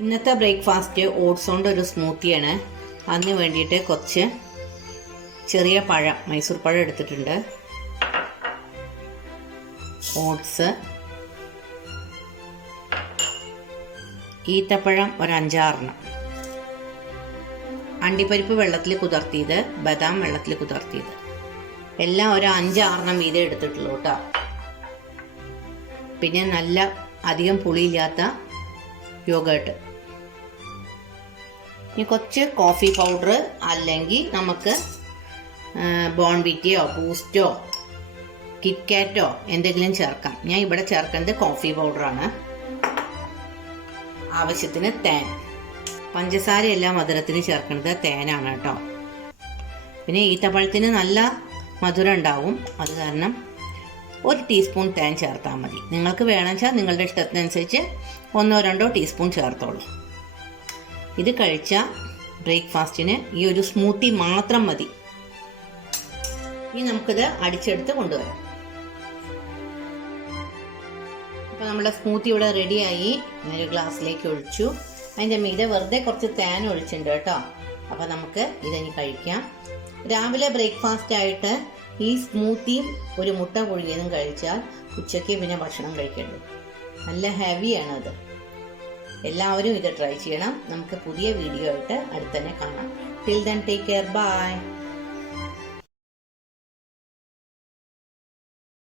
ഇന്നത്തെ breakfast oats കൊണ്ട് ഒരു സ്മൂത്തിയാണ്. അതിന് വേണ്ടിയിട്ട് കുറച്ച് ചെറിയ പഴം, മൈസൂർ പഴം എടുത്തിട്ടുണ്ട്, ഓട്സ്, ഈത്തപ്പഴം ഒരു 5-6, അണ്ടിപ്പരിപ്പ് വെള്ളത്തിൽ കുതിർത്തിയത്, ബദാം വെള്ളത്തിൽ കുതിർത്തിയത്, എല്ലാം ഒരു 5-6 വീതം എടുത്തിട്ടുള്ളൂ കേട്ടോ. പിന്നെ നല്ല അധികം പുളിയില്ലാത്ത യോഗേർട്ട്. ഇനി കുറച്ച് കോഫി പൗഡർ അല്ലെങ്കിൽ നമുക്ക് ബോൺവിറ്റയോ ബൂസ്റ്റോ കിറ്റ്കാറ്റോ എന്തെങ്കിലും ചേർക്കാം. ഞാൻ ഇവിടെ ചേർക്കുന്നത് കോഫി പൗഡറാണ്. ആവശ്യത്തിന് തേൻ, പഞ്ചസാരയല്ല മധുരത്തിന് ചേർക്കുന്നത്, തേനാണ് കേട്ടോ. പിന്നെ ഈത്തപ്പഴത്തിന് നല്ല മധുരം ഉണ്ടാവും, അത് കാരണം 1 ടീസ്പൂൺ തേൻ ചേർത്താൽ മതി. നിങ്ങൾക്ക് വേണമെന്ന് വെച്ചാൽ നിങ്ങളുടെ ഇഷ്ടത്തിനനുസരിച്ച് 1-2 ടീസ്പൂൺ ചേർത്തോളൂ. ഇത് കഴിച്ച ബ്രേക്ക്ഫാസ്റ്റിന് ഈ ഒരു സ്മൂത്തി മാത്രം മതി. ഇനി നമുക്കിത് അടിച്ചെടുത്ത് കൊണ്ടുവരാം. അപ്പോൾ നമ്മുടെ സ്മൂത്തി ഇവിടെ റെഡിയായി. ഒരു ഗ്ലാസ്സിലേക്ക് ഒഴിച്ചു. അതിൻ്റെ മീതെ വെറുതെ കുറച്ച് തേൻ ഒഴിച്ചിട്ടുണ്ട് കേട്ടോ. അപ്പോൾ നമുക്ക് ഇതിനി കഴിക്കാം. രാവിലെ ബ്രേക്ക്ഫാസ്റ്റ് ആയിട്ട് ഈ സ്മൂത്തിയും ഒരു മുട്ട പുഴുങ്ങിയതും കഴിച്ചാൽ ഉച്ചയ്ക്ക് പിന്നെ ഭക്ഷണം കഴിക്കേണ്ടത്. നല്ല ഹെവിയാണ് അത്. എല്ലാവരും ഇത് ട്രൈ ചെയ്യണം. നമുക്ക് പുതിയ വീഡിയോ ആയിട്ട് അടുത്തന്നെ കാണാം. Till then take care, by.